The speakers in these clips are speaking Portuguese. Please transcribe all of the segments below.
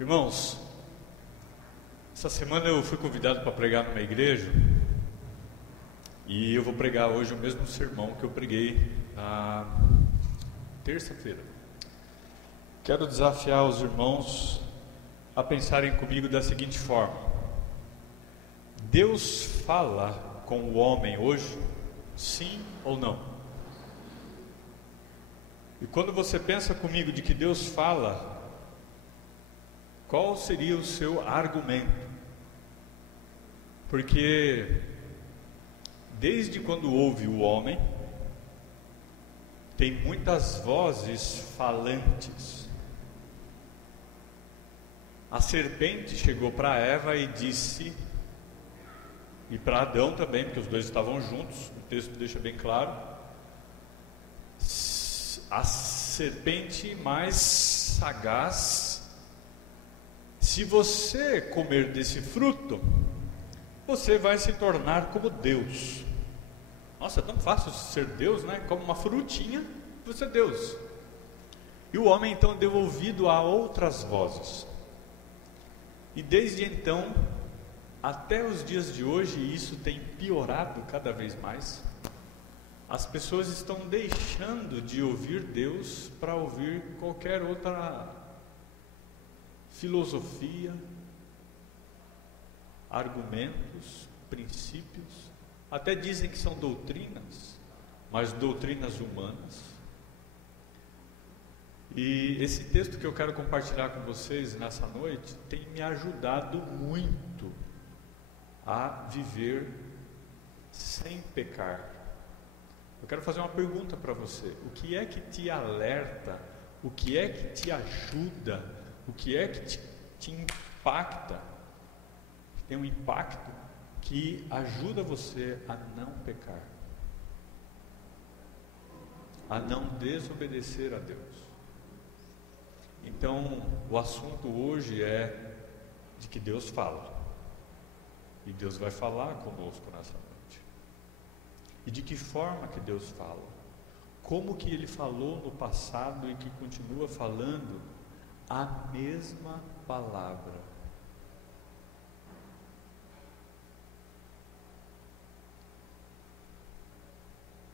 Irmãos, essa semana eu fui convidado para pregar numa igreja e eu vou pregar hoje o mesmo sermão que eu preguei na terça-feira. Quero desafiar os irmãos a pensarem comigo da seguinte forma: Deus fala com o homem hoje, sim ou não? E quando você pensa comigo de que Deus fala, qual seria o seu argumento? Porque desde quando houve o homem, tem muitas vozes falantes. A serpente chegou para Eva e disse, e para Adão também, porque os dois estavam juntos, o texto deixa bem claro, a serpente mais sagaz: se você comer desse fruto, você vai se tornar como Deus. Nossa, é tão fácil ser Deus, né? Como uma frutinha, você é Deus. E o homem então deu ouvido a outras vozes. E desde então, até os dias de hoje, isso tem piorado cada vez mais. As pessoas estão deixando de ouvir Deus para ouvir qualquer outra filosofia, argumentos, princípios. Até dizem que são doutrinas, mas doutrinas humanas. E esse texto que eu quero compartilhar com vocês nessa noite tem me ajudado muito a viver sem pecar. Eu quero fazer uma pergunta para você: o que é que te alerta? O que é que te ajuda? O que é que te impacta? Tem um impacto que ajuda você a não pecar, a não desobedecer a Deus. Então, o assunto hoje é de que Deus fala, e Deus vai falar conosco nessa noite. E de que forma que Deus fala? Como que Ele falou no passado e que continua falando a mesma palavra?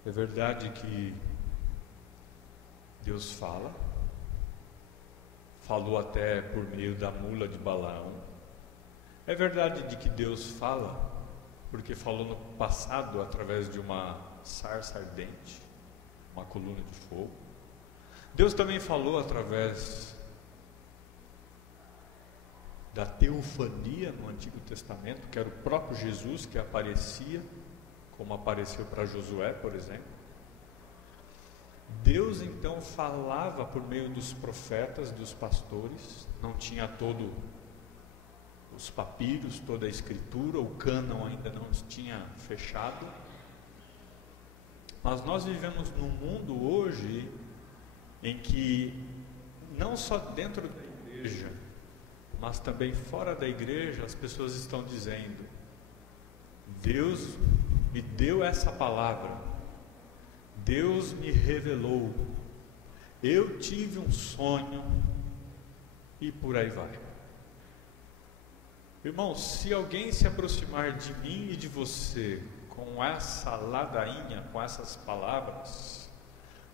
É verdade que Deus falou até por meio da mula de Balaão. É verdade de que Deus fala porque falou no passado através de uma sarça ardente, uma coluna de fogo. Deus também falou através da teofania no Antigo Testamento, que era o próprio Jesus que aparecia, como apareceu para Josué, por exemplo. Deus então falava por meio dos profetas, dos pastores. Não tinha todos os papiros, toda a escritura, o cânon ainda não tinha fechado. Mas nós vivemos num mundo hoje em que, não só dentro da igreja, mas também fora da igreja, as pessoas estão dizendo: Deus me deu essa palavra, Deus me revelou, eu tive um sonho, e por aí vai. Irmãos, se alguém se aproximar de mim e de você com essa ladainha, com essas palavras,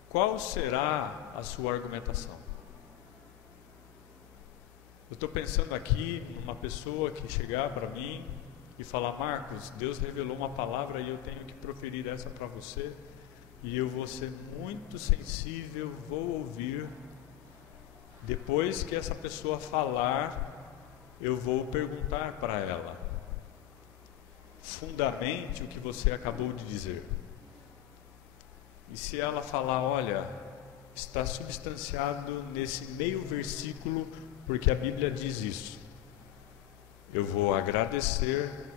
qual será a sua argumentação? Eu estou pensando aqui numa pessoa que chegar para mim e falar: Marcos, Deus revelou uma palavra e eu tenho que proferir essa para você, e eu vou ser muito sensível, vou ouvir. Depois que essa pessoa falar, eu vou perguntar para ela: fundamente o que você acabou de dizer. E se ela falar: olha, está substanciado nesse meio versículo, porque a Bíblia diz isso, eu vou agradecer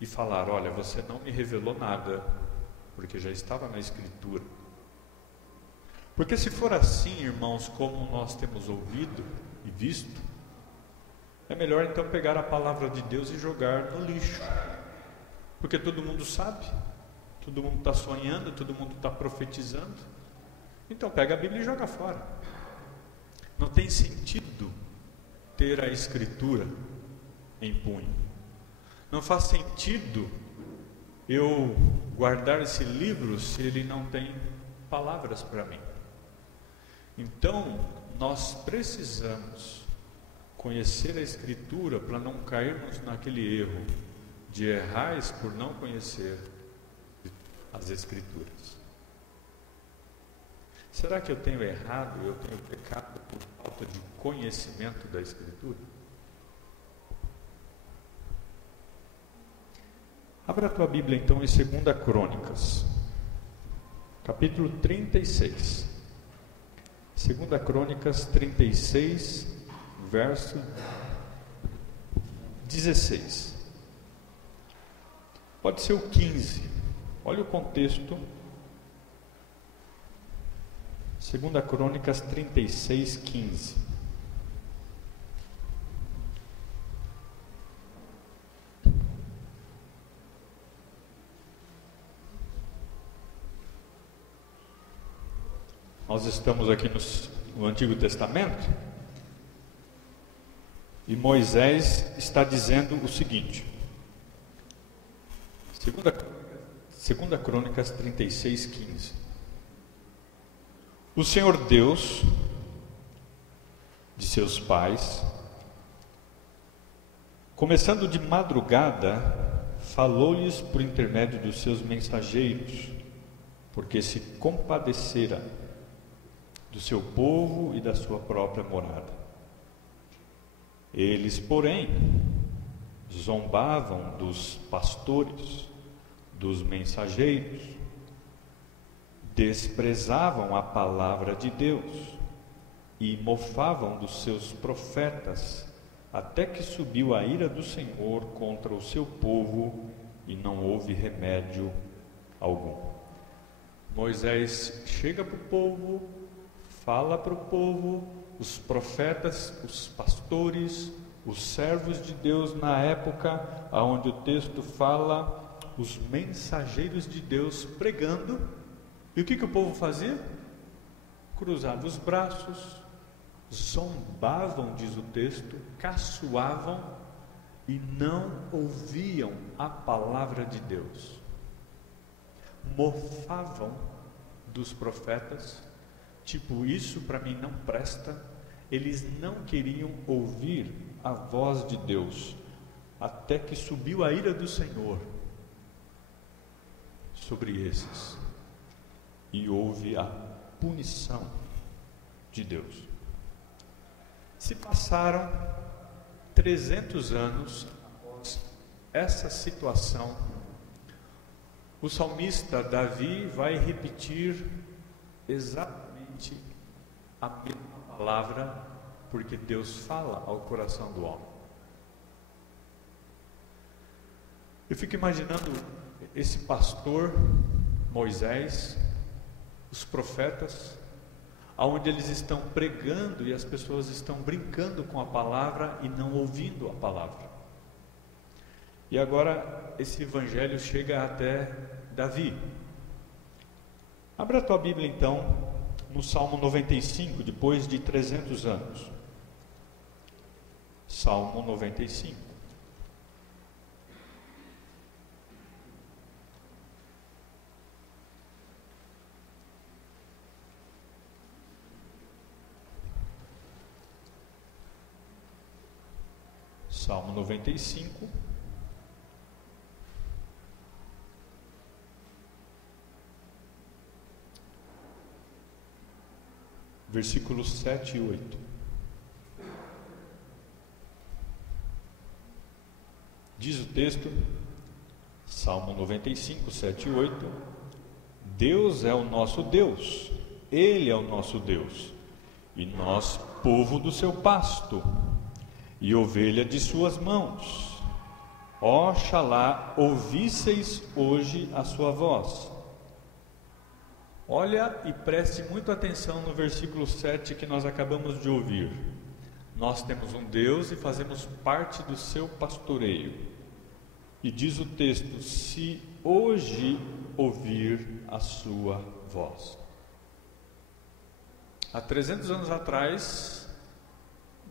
e falar: olha, você não me revelou nada, porque já estava na Escritura. Porque se for assim, irmãos, como nós temos ouvido e visto, é melhor então pegar a palavra de Deus e jogar no lixo, porque todo mundo sabe, todo mundo está sonhando, todo mundo está profetizando. Então pega a Bíblia e joga fora. Não tem sentido ter a Escritura em punho. Não faz sentido eu guardar esse livro se ele não tem palavras para mim. Então, nós precisamos conhecer a Escritura para não cairmos naquele erro de errais por não conhecer as Escrituras. Será que eu tenho errado, eu tenho pecado por falta de conhecimento da Escritura? Abra a tua Bíblia então em 2 Crônicas, capítulo 36. 2 Crônicas 36, verso 16. Pode ser o 15. Olha o contexto. 2 Crônicas 36, 15. Nós estamos aqui no Antigo Testamento e Moisés está dizendo o seguinte, 2 Crônicas 36, 15. O Senhor Deus de seus pais, começando de madrugada, falou-lhes por intermédio dos seus mensageiros, porque se compadecera do seu povo e da sua própria morada. Eles, porém, zombavam dos pastores, dos mensageiros, desprezavam a palavra de Deus e mofavam dos seus profetas, até que subiu a ira do Senhor contra o seu povo e não houve remédio algum. Moisés chega para o povo, fala para o povo, os profetas, os pastores, os servos de Deus na época, onde o texto fala, os mensageiros de Deus pregando. E o que o povo fazia? Cruzava os braços, zombavam, diz o texto, caçoavam e não ouviam a palavra de Deus. Mofavam dos profetas, tipo, isso para mim não presta. Eles não queriam ouvir a voz de Deus, até que subiu a ira do Senhor sobre esses, e houve a punição de Deus. Se passaram 300 anos após essa situação, o salmista Davi vai repetir exatamente a mesma palavra, porque Deus fala ao coração do homem. Eu fico imaginando esse pastor, Moisés, os profetas, aonde eles estão pregando e as pessoas estão brincando com a palavra e não ouvindo a palavra. E agora esse evangelho chega até Davi. Abra a tua Bíblia então no Salmo 95, depois de 300 anos. Salmo 95. Salmo 95. Versículos 7 e 8. Diz o texto, Salmo 95, 7 e 8: Deus é o nosso Deus, Ele é o nosso Deus, e nós, povo do seu pasto, e ovelha de suas mãos. Oxalá ouvisseis hoje a sua voz. Olha e preste muita atenção no versículo 7 que nós acabamos de ouvir. Nós temos um Deus e fazemos parte do seu pastoreio. E diz o texto: se hoje ouvir a sua voz. Há 300 anos atrás,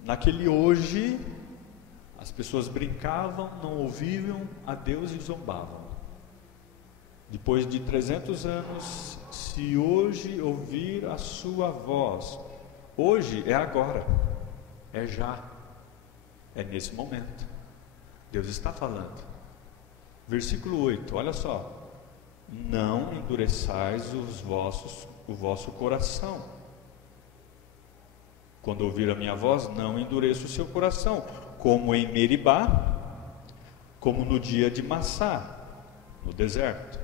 Naquele hoje, as pessoas brincavam, não ouviam a Deus e zombavam. Depois de 300 anos, se hoje ouvir a sua voz, hoje é agora, é já, é nesse momento. Deus está falando. Versículo 8, olha só. Não endureçais o vosso coração. Quando ouvir a minha voz, não endureça o seu coração, como em Meribá, como no dia de Massá, no deserto.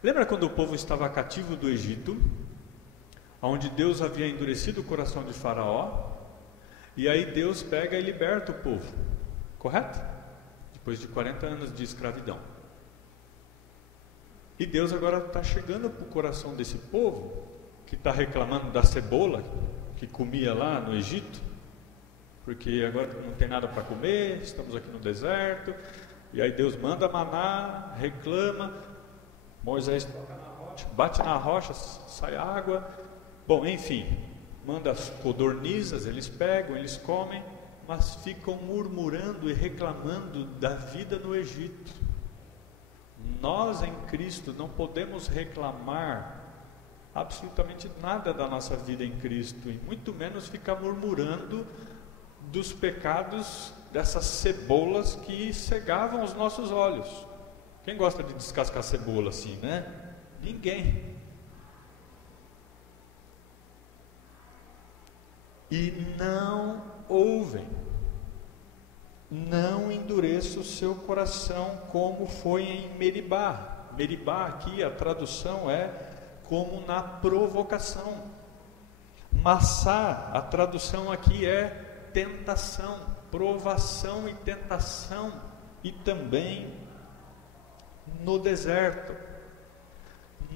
Lembra quando o povo estava cativo do Egito, onde Deus havia endurecido o coração de Faraó, e aí Deus pega e liberta o povo, correto? Depois de 40 anos de escravidão. E Deus agora está chegando para o coração desse povo, que está reclamando da cebola, que comia lá no Egito, porque agora não tem nada para comer, estamos aqui no deserto, e aí Deus manda maná, reclama, Moisés toca na rocha, bate na rocha, sai água, bom, enfim, manda as codornizas, eles pegam, eles comem, mas ficam murmurando e reclamando da vida no Egito. Nós em Cristo não podemos reclamar absolutamente nada da nossa vida em Cristo, e muito menos ficar murmurando dos pecados dessas cebolas que cegavam os nossos olhos. Quem gosta de descascar cebola assim, né? Ninguém. E não ouvem. Não endureça o seu coração como foi em Meribá. Meribá aqui a tradução é como na provocação. Massá, a tradução aqui é tentação, provação e tentação, e também no deserto.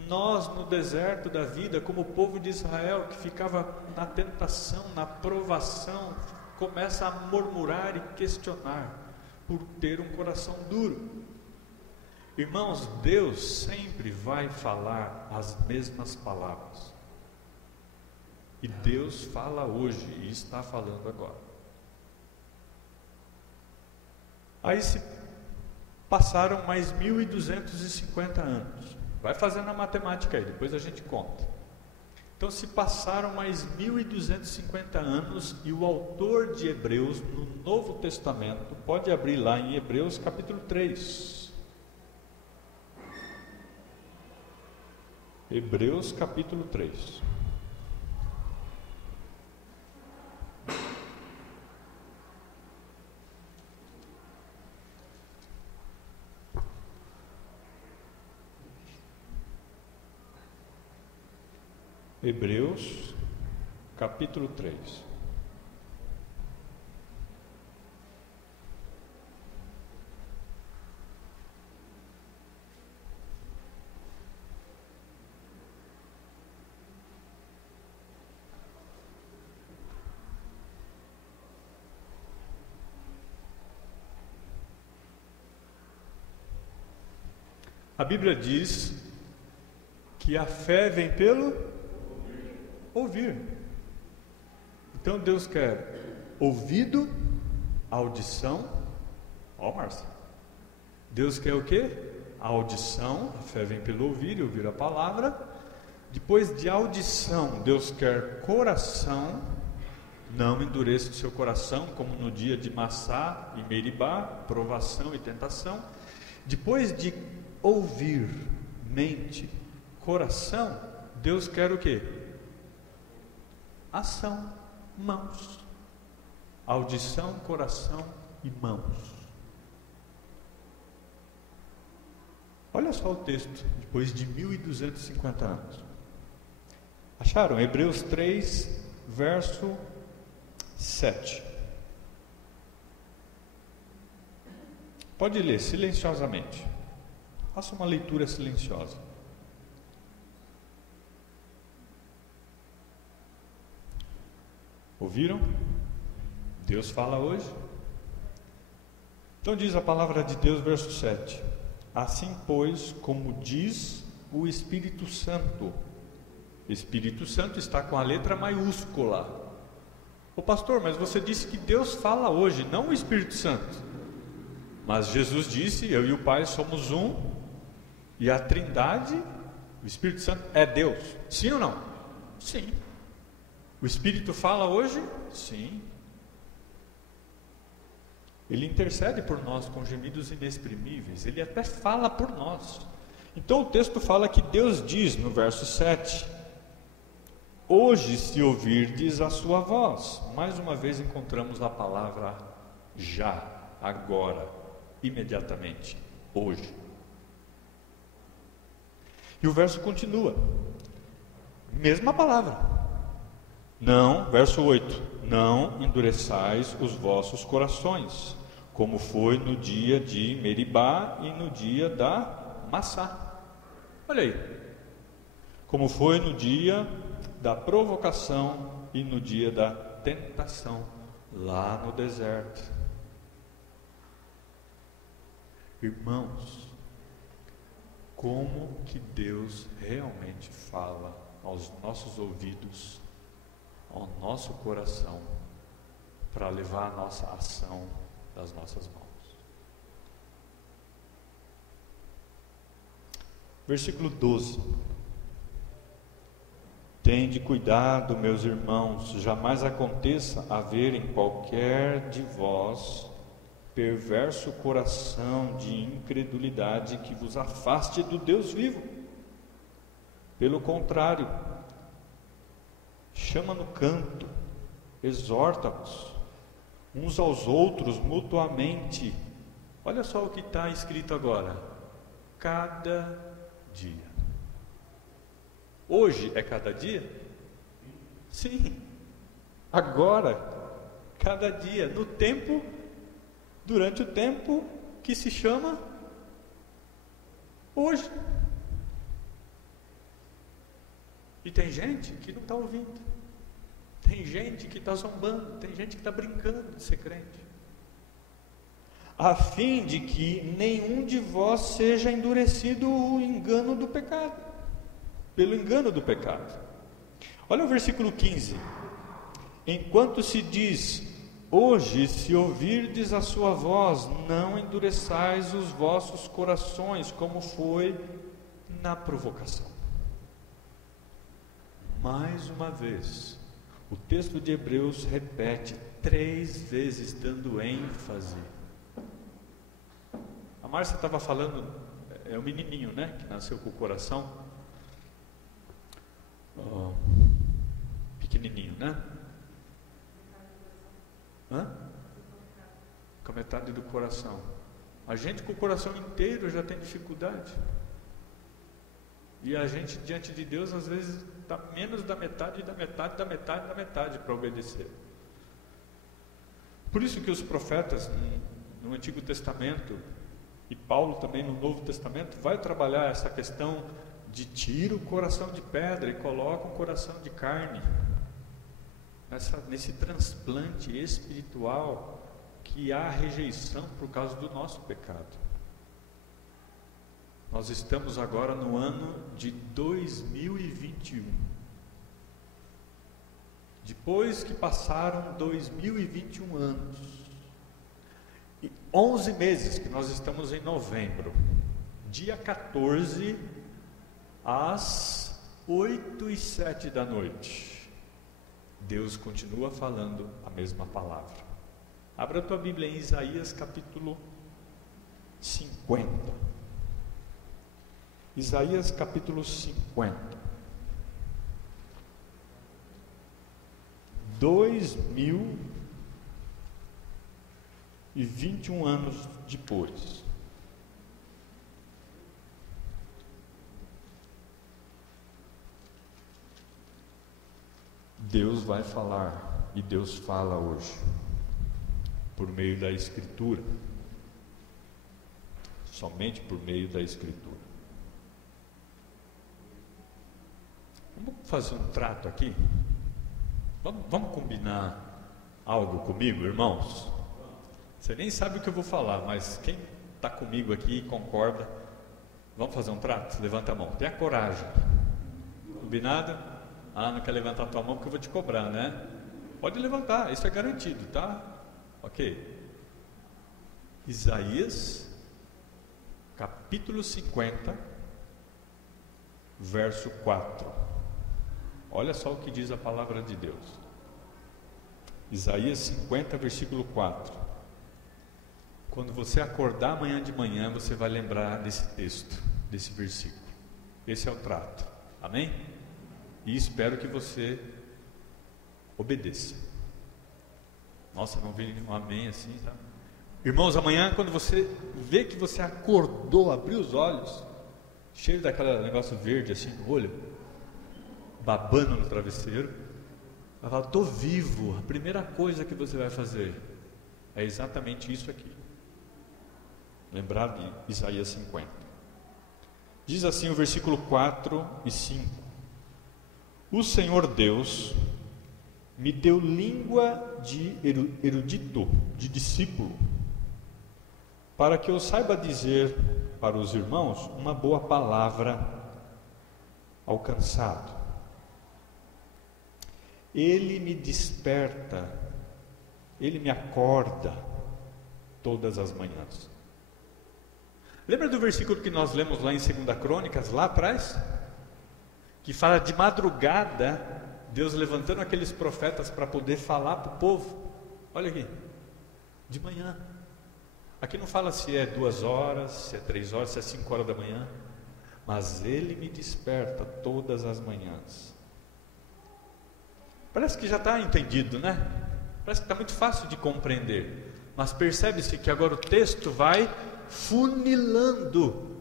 Nós no deserto da vida, como o povo de Israel que ficava na tentação, na provação, começa a murmurar e questionar por ter um coração duro. Irmãos, Deus sempre vai falar as mesmas palavras. E Deus fala hoje e está falando agora. Aí se passaram mais 1250 anos. Vai fazendo a matemática aí, depois a gente conta. Então se passaram mais 1250 anos e o autor de Hebreus no Novo Testamento, pode abrir lá em Hebreus capítulo 3. Hebreus capítulo 3. Hebreus capítulo 3. A Bíblia diz que a fé vem pelo ouvir. Então Deus quer ouvido, audição. Ó, Márcia. Deus quer o quê? A audição. A fé vem pelo ouvir e ouvir a palavra. Depois de audição, Deus quer coração. Não endureça o seu coração, como no dia de Massá e Meribá, provação e tentação. Depois de ouvir, mente, coração, Deus quer o quê? Ação, mãos. Audição, coração e mãos. Olha só o texto, depois de 1250 anos. Acharam? Hebreus 3, verso 7. Pode ler silenciosamente. Faça uma leitura silenciosa. Ouviram? Deus fala hoje. Então diz a palavra de Deus, verso 7. Assim, pois, como diz o Espírito Santo. Espírito Santo está com a letra maiúscula. Ô pastor, mas você disse que Deus fala hoje, não o Espírito Santo. Mas Jesus disse, eu e o Pai somos um, e a Trindade, o Espírito Santo é Deus. Sim ou não? Sim. O Espírito fala hoje? Sim. Ele intercede por nós com gemidos inexprimíveis, ele até fala por nós. Então o texto fala que Deus diz no verso 7, hoje se ouvirdes a sua voz. Mais uma vez encontramos a palavra já, agora, imediatamente, hoje. E o verso continua, mesma palavra. Não, verso 8, não endureçais os vossos corações, como foi no dia de Meribá e no dia da Massá. Olha aí, como foi no dia da provocação e no dia da tentação, lá no deserto. Irmãos, como que Deus realmente fala aos nossos ouvidos, ao nosso coração, para levar a nossa ação das nossas mãos. Versículo 12. Tende cuidado, meus irmãos, jamais aconteça haver em qualquer de vós perverso coração de incredulidade que vos afaste do Deus vivo. Pelo contrário, chama no canto, exorta-os uns aos outros mutuamente. Olha só o que está escrito agora: cada dia. Hoje é cada dia? Sim. Agora, cada dia, no tempo, durante o tempo que se chama hoje. E tem gente que não está ouvindo, tem gente que está zombando, tem gente que está brincando de ser crente, a fim de que nenhum de vós seja endurecido o engano do pecado, pelo engano do pecado. Olha o versículo 15: enquanto se diz, hoje se ouvirdes a sua voz, não endureçais os vossos corações, como foi na provocação. Mais uma vez, o texto de Hebreus repete 3 vezes, dando ênfase. A Márcia estava falando, é o menininho, né, que nasceu com o coração pequenininho, né? Com a metade do coração. A gente com o coração inteiro já tem dificuldade. E a gente diante de Deus às vezes está menos da metade, da metade, da metade, da metade para obedecer. Por isso que os profetas no Antigo Testamento, e Paulo também no Novo Testamento, vai trabalhar essa questão de tira o coração de pedra e coloca um coração de carne. Nesse transplante espiritual que há rejeição por causa do nosso pecado. Nós estamos agora no ano de 2021. Depois que passaram 2021 anos, e 11 meses que nós estamos em novembro, dia 14, às 8h07 da noite, Deus continua falando a mesma palavra. Abra a tua Bíblia em Isaías capítulo 50. Isaías capítulo 50. 2021 anos depois. Deus vai falar, e Deus fala hoje, por meio da Escritura, somente por meio da Escritura. Vamos fazer um trato aqui? Vamos combinar algo comigo, irmãos? Você nem sabe o que eu vou falar, mas quem está comigo aqui e concorda, vamos fazer um trato? Levanta a mão, tenha coragem. Combinado? Não quer levantar a tua mão porque eu vou te cobrar, né? Pode levantar, isso é garantido, tá? Ok. Isaías, capítulo 50, verso 4. Olha só o que diz a palavra de Deus. Isaías 50, versículo 4. Quando você acordar amanhã de manhã, você vai lembrar desse texto, desse versículo. Esse é o trato. Amém? E espero que você obedeça. Nossa, não vi um amém assim, tá? Irmãos, amanhã quando você vê que você acordou, abriu os olhos, cheio daquele negócio verde assim no olho, babando no travesseiro, vai falar, estou vivo. A primeira coisa que você vai fazer é exatamente isso aqui. Lembrar de Isaías 50. Diz assim o versículo 4 e 5. O Senhor Deus me deu língua de erudito, de discípulo, para que eu saiba dizer para os irmãos uma boa palavra ao cansado. Ele me desperta, ele me acorda todas as manhãs. Lembra do versículo que nós lemos lá em 2 Crônicas, lá atrás? Que fala de madrugada, Deus levantando aqueles profetas para poder falar para o povo. Olha aqui, de manhã. Aqui não fala se é 2 horas, se é 3 horas, se é 5 horas da manhã. Mas Ele me desperta todas as manhãs. Parece que já está entendido, né? Parece que está muito fácil de compreender. Mas percebe-se que agora o texto vai funilando.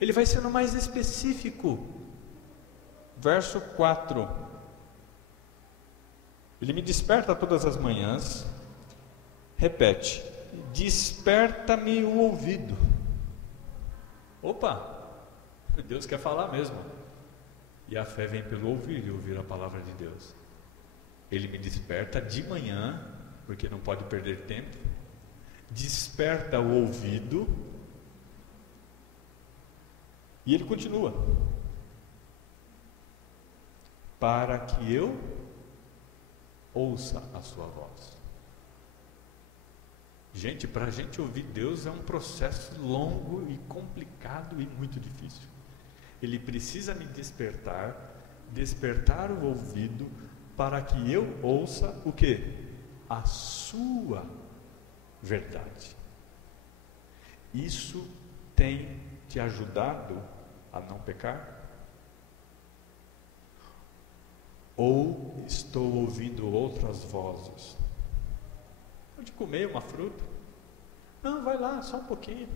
Ele vai sendo mais específico. Verso 4. Ele me desperta todas as manhãs. Repete. Desperta-me o ouvido. Opa! Deus quer falar mesmo. E a fé vem pelo ouvir e ouvir a palavra de Deus. Ele me desperta de manhã, porque não pode perder tempo. Desperta o ouvido. E ele continua. Para que eu ouça a sua voz. Gente, para a gente ouvir Deus é um processo longo e complicado e muito difícil. Ele precisa me despertar o ouvido, para que eu ouça o quê? A sua verdade. Isso tem te ajudado a não pecar? Ou estou ouvindo outras vozes? Pode comer uma fruta? Não, vai lá, só um pouquinho.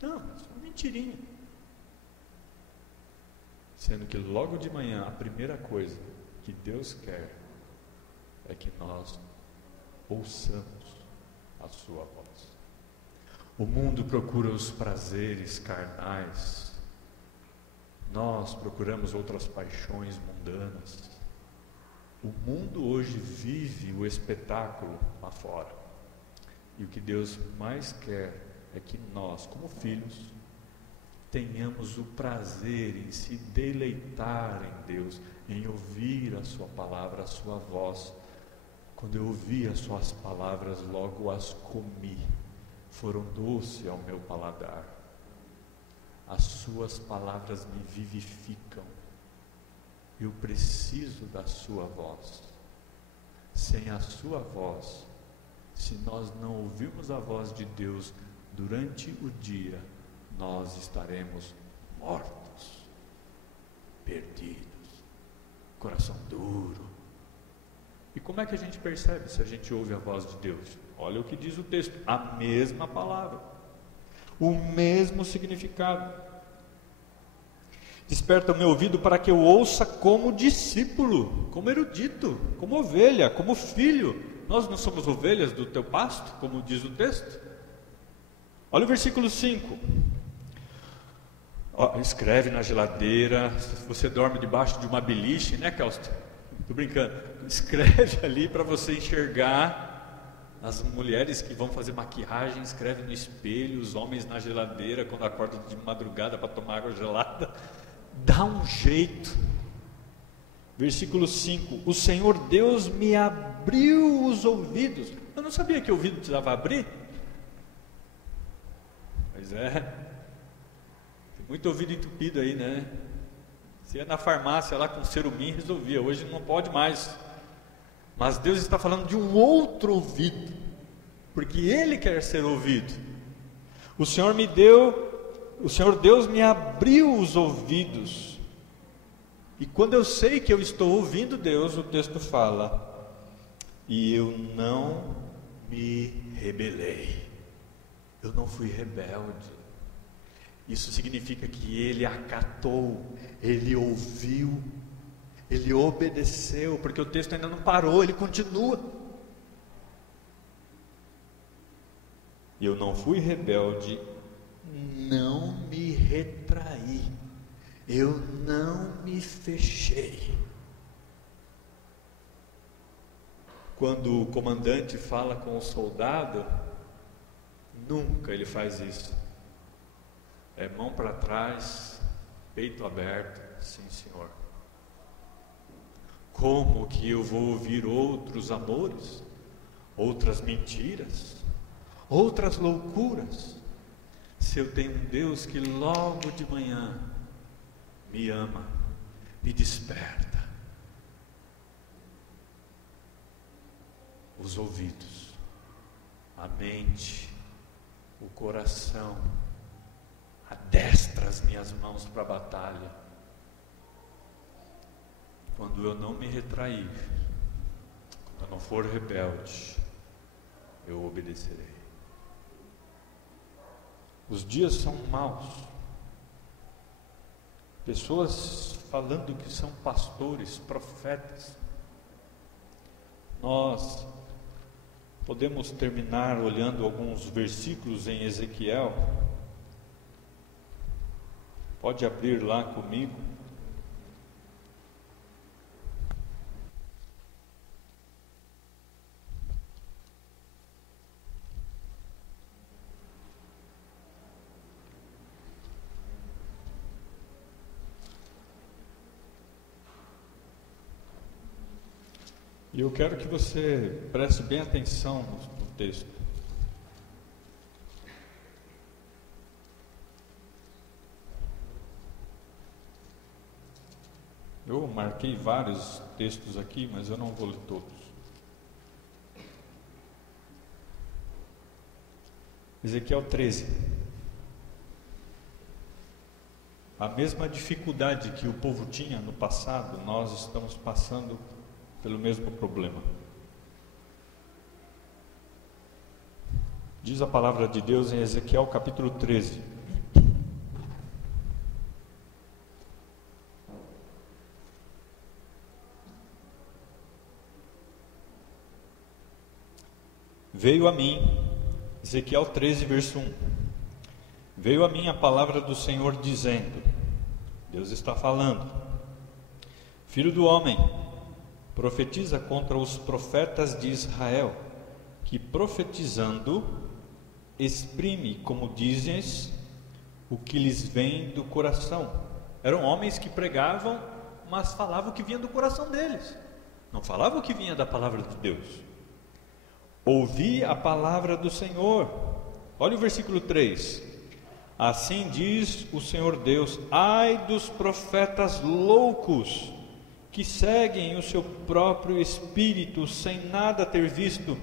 Não, só uma mentirinha. Sendo que logo de manhã, a primeira coisa que Deus quer é que nós ouçamos a sua voz. O mundo procura os prazeres carnais. Nós procuramos outras paixões mundanas. O mundo hoje vive o espetáculo lá fora. E o que Deus mais quer é que nós, como filhos, tenhamos o prazer em se deleitar em Deus, em ouvir a sua palavra, a sua voz. Quando eu ouvi as suas palavras, logo as comi, foram doces ao meu paladar. As suas palavras me vivificam. Eu preciso da sua voz. Sem a sua voz, se nós não ouvirmos a voz de Deus durante o dia, nós estaremos mortos, perdidos, coração duro. E como é que a gente percebe se a gente ouve a voz de Deus? Olha o que diz o texto, a mesma palavra, o mesmo significado. Desperta o meu ouvido para que eu ouça como discípulo, como erudito, como ovelha, como filho. Nós não somos ovelhas do teu pasto, como diz o texto? Olha o versículo 5. Escreve na geladeira. Se você dorme debaixo de uma beliche, né, Kelsto? Estou brincando. Escreve ali para você enxergar. As mulheres que vão fazer maquiagem, escreve no espelho. Os homens na geladeira, quando acordam de madrugada para tomar água gelada. Dá um jeito. Versículo 5: o Senhor Deus me abriu os ouvidos. Eu não sabia que o ouvido precisava abrir. Pois é, tem muito ouvido entupido aí, né? Se ia na farmácia lá com cerumim, resolvia. Hoje não pode mais. Mas Deus está falando de um outro ouvido, porque Ele quer ser ouvido. O Senhor Deus me abriu os ouvidos. E quando eu sei que eu estou ouvindo Deus, o texto fala: e eu não me rebelei. Eu não fui rebelde. Isso significa que ele acatou, ele ouviu, ele obedeceu, porque o texto ainda não parou, ele continua. Eu não fui rebelde, não me retraí, eu não me fechei. Quando o comandante fala com o soldado, nunca ele faz isso. É mão para trás, peito aberto, sim senhor. Como que eu vou ouvir outros amores, outras mentiras, outras loucuras, se eu tenho um Deus que logo de manhã me ama, me desperta? Os ouvidos, a mente, o coração, adestra as minhas mãos para a batalha. Quando eu não me retrair, quando eu não for rebelde, eu obedecerei. Os dias são maus. Pessoas falando que são pastores, profetas. Nós podemos terminar olhando alguns versículos em Ezequiel. Pode abrir lá comigo. E eu quero que você preste bem atenção no texto. Eu marquei vários textos aqui, mas eu não vou ler todos. Ezequiel 13. A mesma dificuldade que o povo tinha no passado, nós estamos passando pelo mesmo problema. Diz a palavra de Deus em Ezequiel capítulo 13. Veio a mim, Ezequiel 13, verso 1. Veio a mim a palavra do Senhor dizendo, Deus está falando: Filho do homem, profetiza contra os profetas de Israel, que profetizando, exprime, como dizes, o que lhes vem do coração. Eram homens que pregavam, mas falavam o que vinha do coração deles, não falavam o que vinha da palavra de Deus. Ouvi a palavra do Senhor. Olha o versículo 3. Assim diz o Senhor Deus: ai dos profetas loucos, que seguem o seu próprio espírito, sem nada ter visto.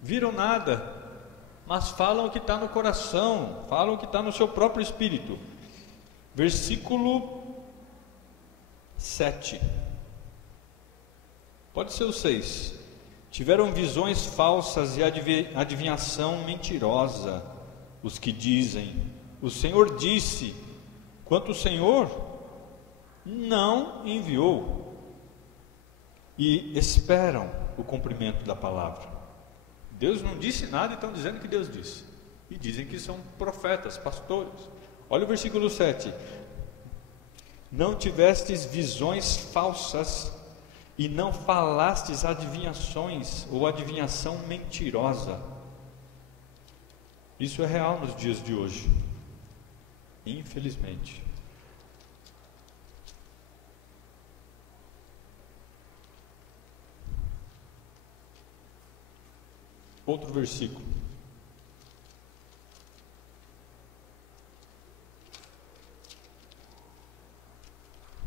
Viram nada, mas falam o que está no coração, falam o que está no seu próprio espírito. Versículo 7. Pode ser o 6. Tiveram visões falsas e adivinhação mentirosa, os que dizem: o Senhor disse, quanto o Senhor não enviou, e esperam o cumprimento da palavra. Deus não disse nada e estão dizendo que Deus disse, e dizem que são profetas, pastores. Olha o versículo 7. Não tivestes visões falsas e não falastes adivinhações ou adivinhação mentirosa. Isso é real nos dias de hoje, infelizmente. outro versículo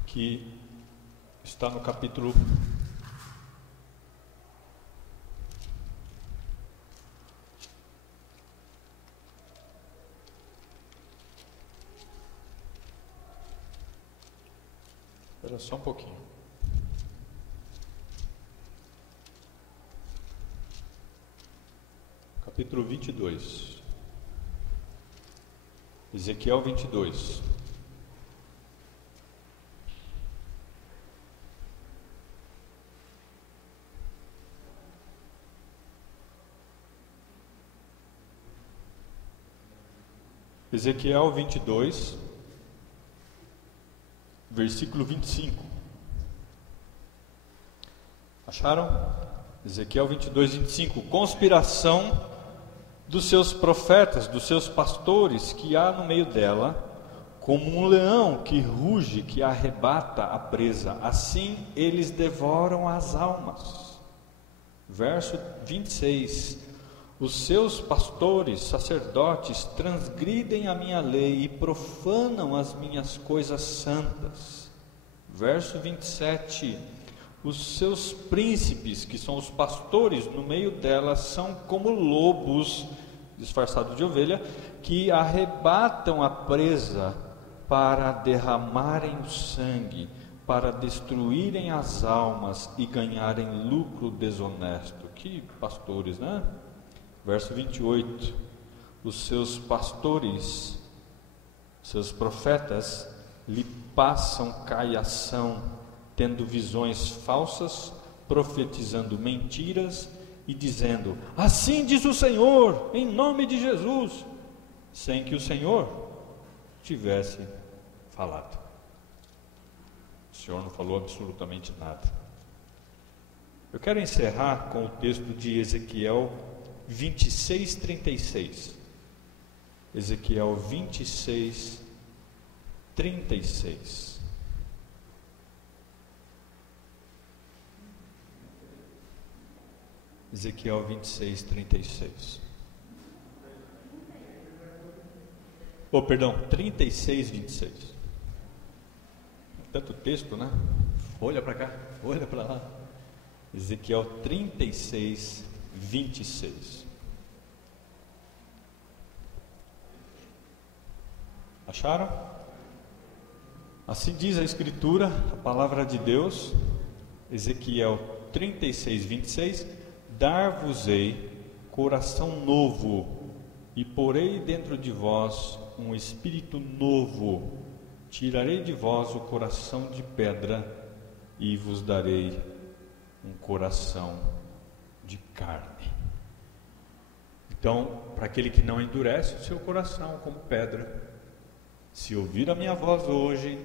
que está no capítulo 22. Ezequiel 22. Ezequiel 22, versículo 25. Acharam? Ezequiel 22, 25. Conspiração dos seus profetas, dos seus pastores, que há no meio dela, como um leão que ruge, que arrebata a presa, assim eles devoram as almas. Verso 26. Os seus pastores, sacerdotes, transgridem a minha lei e profanam as minhas coisas santas. Verso 27. Os seus príncipes, que são os pastores, no meio dela, são como lobos, disfarçados de ovelha, que arrebatam a presa para derramarem o sangue, para destruírem as almas e ganharem lucro desonesto. Que pastores, né? Verso 28. Os seus pastores, seus profetas, lhe passam caiação, tendo visões falsas, profetizando mentiras e dizendo: assim diz o Senhor, em nome de Jesus, sem que o Senhor tivesse falado. O Senhor não falou absolutamente nada. Eu quero encerrar com o texto de Ezequiel 26, 36. Ezequiel 26, 36. Ezequiel 26, 36. Oh, perdão, 36, 26. Tanto texto, né? Olha para cá, olha para lá. Ezequiel 36, 26. Acharam? Assim diz a Escritura, a palavra de Deus, Ezequiel 36, 26. Dar-vos-ei coração novo, e porei dentro de vós um espírito novo. Tirarei de vós o coração de pedra, e vos darei um coração de carne. Então, para aquele que não endurece o seu coração como pedra, se ouvir a minha voz hoje,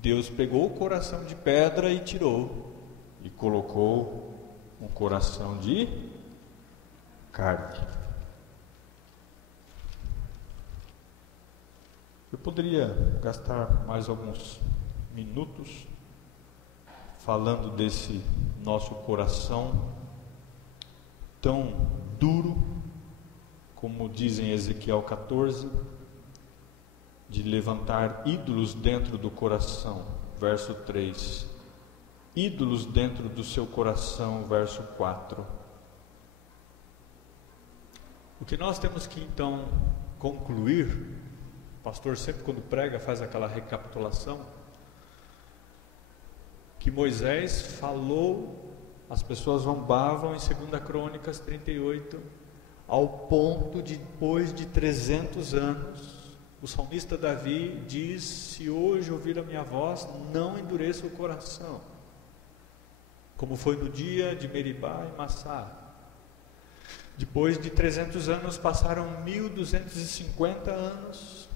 Deus pegou o coração de pedra e tirou, e colocou um coração de carne. Eu poderia gastar mais alguns minutos falando desse nosso coração tão duro, como diz em Ezequiel 14, de levantar ídolos dentro do coração, verso 3. Ídolos dentro do seu coração, verso 4. O que nós temos que então concluir, o pastor sempre quando prega faz aquela recapitulação, que Moisés falou, as pessoas zombavam em 2 Crônicas 38, ao ponto de depois de 300 anos, o salmista Davi diz: se hoje ouvir a minha voz, não endureça o coração, como foi no dia de Meribá e Massá. Depois de 300 anos, passaram 1250 anos,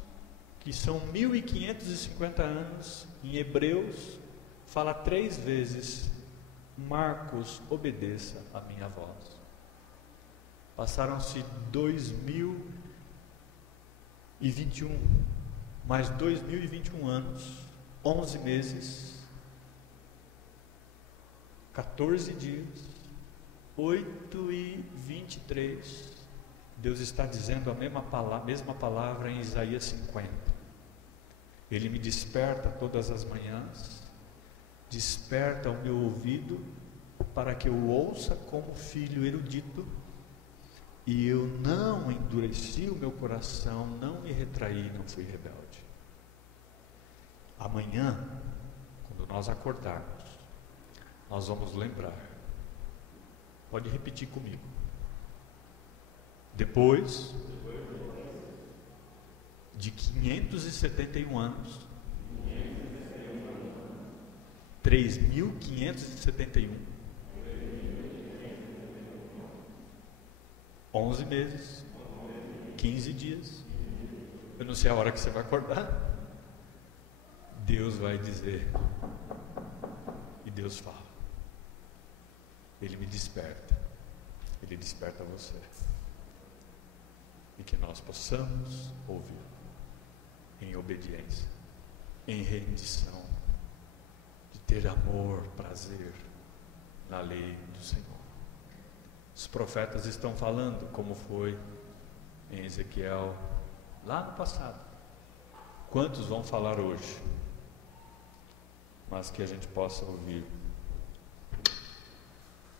que são 1550 anos. Em Hebreus, fala 3 vezes: Marcos, obedeça a minha voz. Passaram-se 2021, mais 2021 anos, 11 meses, 14 dias, 8:23, Deus está dizendo a mesma palavra em Isaías 50. Ele me desperta todas as manhãs, desperta o meu ouvido para que eu ouça como filho erudito, e eu não endureci o meu coração, não me retraí, não fui rebelde. Amanhã, quando nós acordarmos, nós vamos lembrar. Pode repetir comigo. Depois de 571 anos, 3.571, 11 meses, 15 dias, eu não sei a hora que você vai acordar, Deus vai dizer, e Deus fala, Ele me desperta, Ele desperta você, e que nós possamos ouvir em obediência, em rendição, de ter amor, prazer na lei do Senhor. Os profetas estão falando como foi em Ezequiel lá no passado. Quantos vão falar hoje? Mas que a gente possa ouvir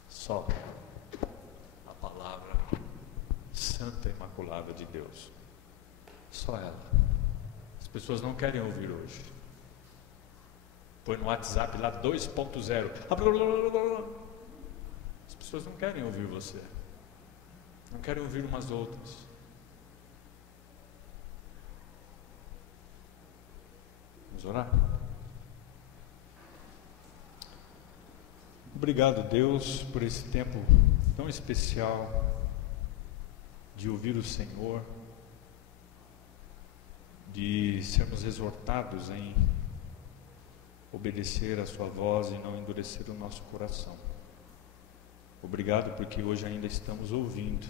só a palavra santa e imaculada de Deus. Só ela. As pessoas não querem ouvir hoje. Põe no WhatsApp lá 2.0. As pessoas não querem ouvir você. Não querem ouvir umas outras. Vamos orar? Obrigado, Deus, por esse tempo tão especial de ouvir o Senhor, de sermos exortados em obedecer a sua voz e não endurecer o nosso coração. Obrigado porque hoje ainda estamos ouvindo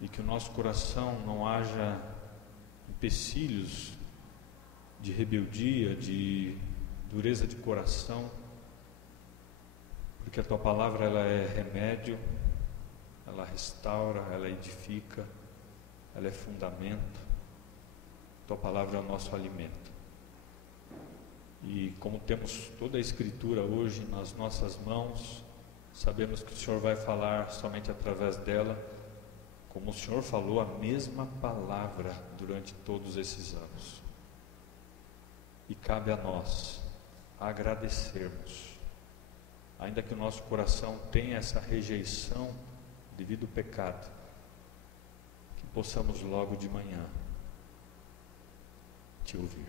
e que o nosso coração não haja empecilhos de rebeldia, de dureza de coração, porque a tua palavra ela é remédio, ela restaura, ela edifica, ela é fundamento. A tua palavra é o nosso alimento. E como temos toda a Escritura hoje nas nossas mãos, sabemos que o Senhor vai falar somente através dela, como o Senhor falou a mesma palavra durante todos esses anos. E cabe a nós agradecermos, ainda que o nosso coração tenha essa rejeição devido ao pecado, que possamos logo de manhã te ouvir.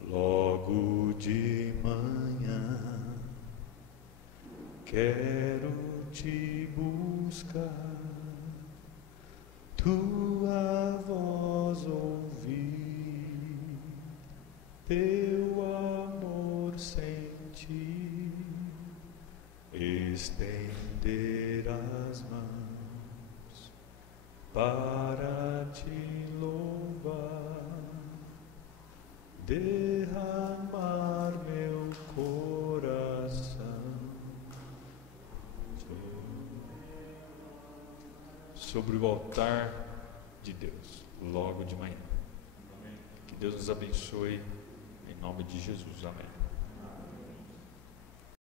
Logo de manhã quero te buscar, tua voz ouvir, teu amor sentir, estender as mãos para te louvar, derramar meu coração sobre o altar de Deus, logo de manhã. Que Deus nos abençoe, em nome de Jesus, amém.